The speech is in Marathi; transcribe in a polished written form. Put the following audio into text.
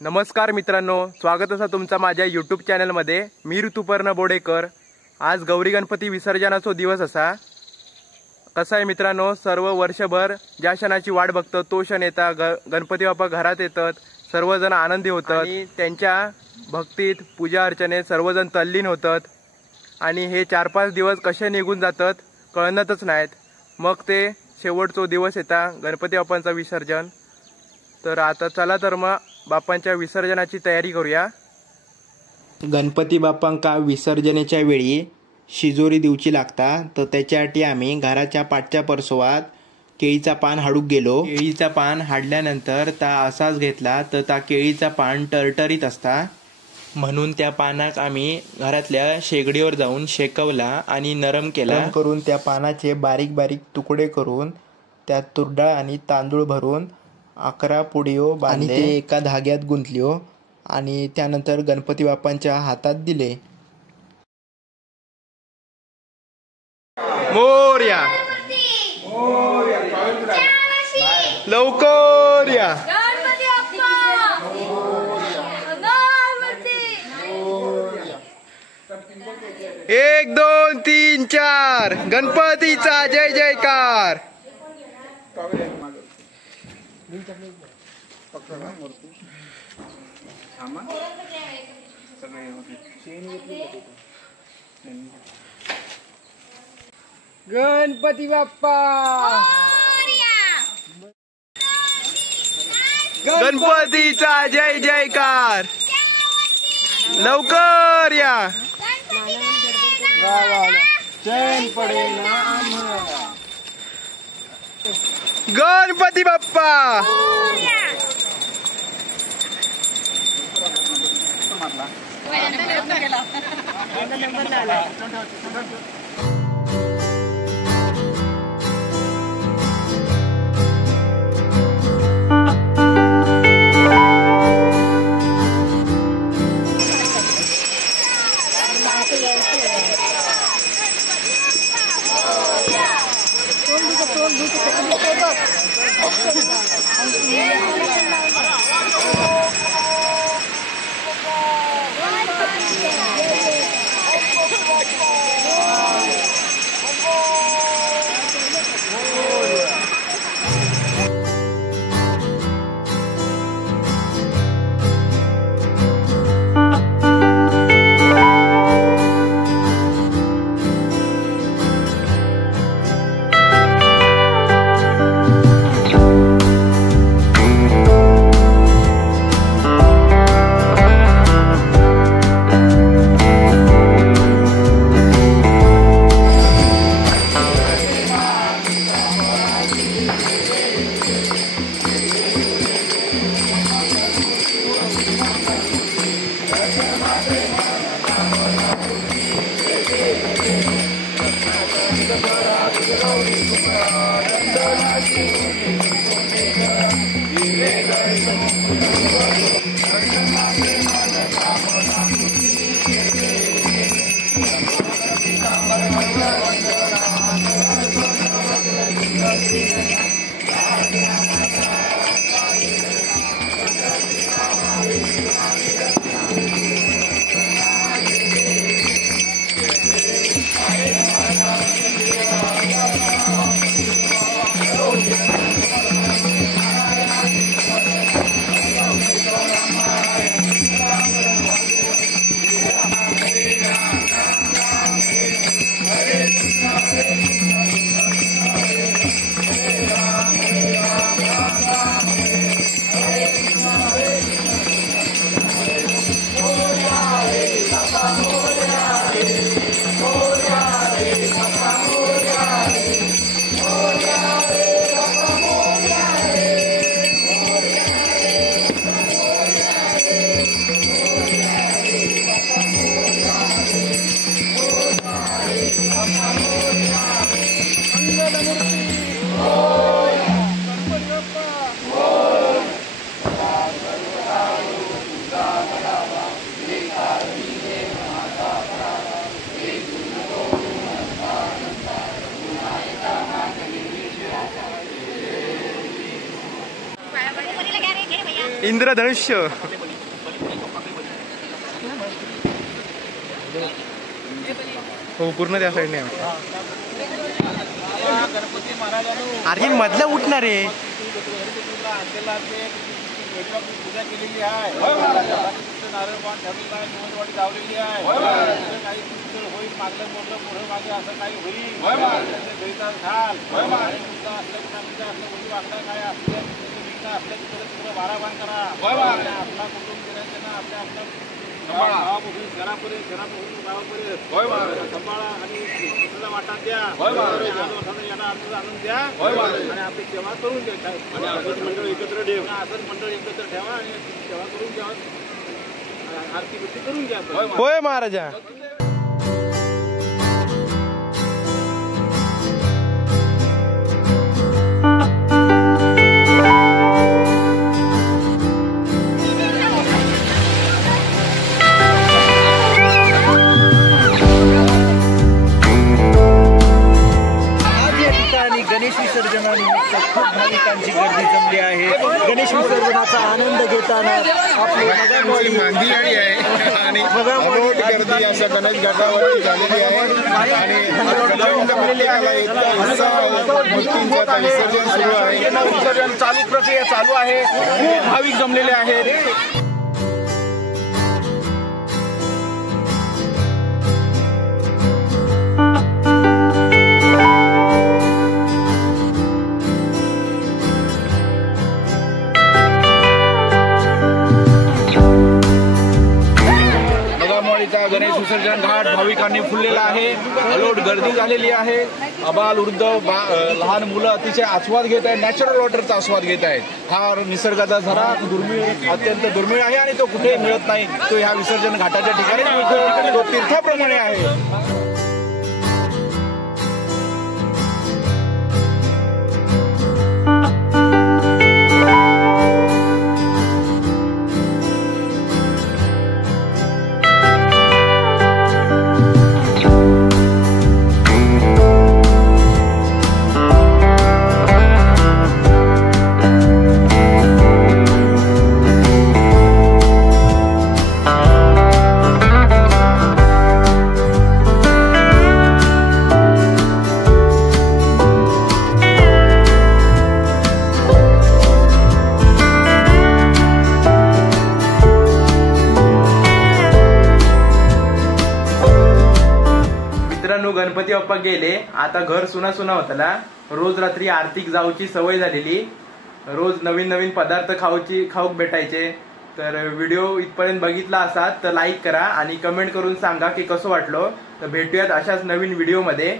नमस्कार मित्रांनो, स्वागत आहे तुमचा माझ्या यूट्यूब चॅनलमध्ये। मी ऋतुपर्ण बोडेकर। आज गौरी गणपती विसर्जनाचा दिवस असा। कसा आहे मित्रांनो, सर्व वर्षभर ज्या क्षणाची वाट बघतो तो क्षण येता, गणपती बाप्पा घरात येतात, सर्वजण आनंदी होतात आणि त्यांच्या भक्तीत पूजा अर्चनेत सर्वजण तल्लीन होतात आणि हे 4-5 दिवस कसे निघून जातात कळतच नाहीत। मग ते शेवटचा दिवस येता गणपती बाप्पांचा विसर्जन। तर आता चला तर मग बाप्पांच्या विसर्जनाची तयारी करूया। गणपती बाप्पांका विसर्जनेच्या वेळी शिजोरी दिवची लागता, तर त्याच्यासाठी आम्ही घराच्या पाठच्या परसवात केळीचा पान हाडूक गेलो। केळीचा पान हाडल्यानंतर ता असाच घेतला तर ता केळीचा पान टरटरीत असता, म्हणून त्या पानाक आम्ही घरातल्या शेगडीवर जाऊन शेकवला आणि नरम केला। करून त्या पानाचे बारीक बारीक तुकडे करून त्यात तुरडाळ आणि तांदूळ भरून 11 पुडियो बांधले, ते एका धाग्यात गुंतल्यो आणि त्यानंतर गणपती बाप्पांच्या हातात दिले। मोरया लवकर या, 1 2 3 4 गणपतीचा जय जयकार। गणपती बाप्पा, गणपतीचा जय जयकार। लवकर या, चैन पडे ना आम्हाला। गणपती बाप्पा, इंद्रधनुष्य। हो पूर्ण त्या साईडने गणपती महाराजांनो अर्जुन मधलं उठणार आहे. पूजा केलेली आहे. नारळ पान ठेवलेला आहे. निवडवाडी लावलेली आहे. काही होईल मागलं मोठं पुढं मागे असं काही होईल. घरीचाच घाल काय असलं तिकडे बाराबाण करा. आपला कुटुंब करायचं ना आपल्या गावापासून घरापर्यंत गावापर्यंत सांभाळा आणि वाटा द्या. याला आणून द्या आणि आपली सेवा करून द्या. आणि असं मंडळ एकत्र ठेवा आणि सेवा करून द्या. आरती बिरती करून घ्या. होय महाराजा. गणेश विसर्जनानिमित्त खूप भाविकांची गर्दी जमली आहे. गणेश विसर्जनाचा आनंद घेताना आपली मांदी गाडी आहे आणि अलोट गर्दी अशा गणेश घाटावरती झालेली आहे आणि जमलेली मूर्तींचं विसर्जन सुरू आहे. विसर्जन चालू प्रक्रिया चालू आहे. खूप भाविक जमलेले आहेत. गणेश विसर्जन घाट भाविकांनी फुललेला आहे. अलोट गर्दी झालेली आहे. अबाल वृद्ध लहान मुलं अतिशय आस्वाद घेत आहेत. नॅचरल वॉटरचा आस्वाद घेत आहेत. हा निसर्गाचा झरा दुर्मिळ अत्यंत दुर्मिळ आहे आणि तो कुठेही मिळत नाही. तो ह्या विसर्जन घाटाच्या ठिकाणी मिळतो. तो तीर्थाप्रमाणे आहे. मित्रांनो गणपती बाप्पा गेले. आता घर सुना सुना होतला. रोज रात्री आरतीक जाऊची सवय झालेली. रोज नवीन नवीन पदार्थ खाऊक भेटायचे. तर व्हिडिओ इथपर्यंत बघितला असाल तर लाईक करा आणि कमेंट करून सांगा की कसं वाटलं. तर भेटूयात अशाच नवीन व्हिडिओ मध्ये.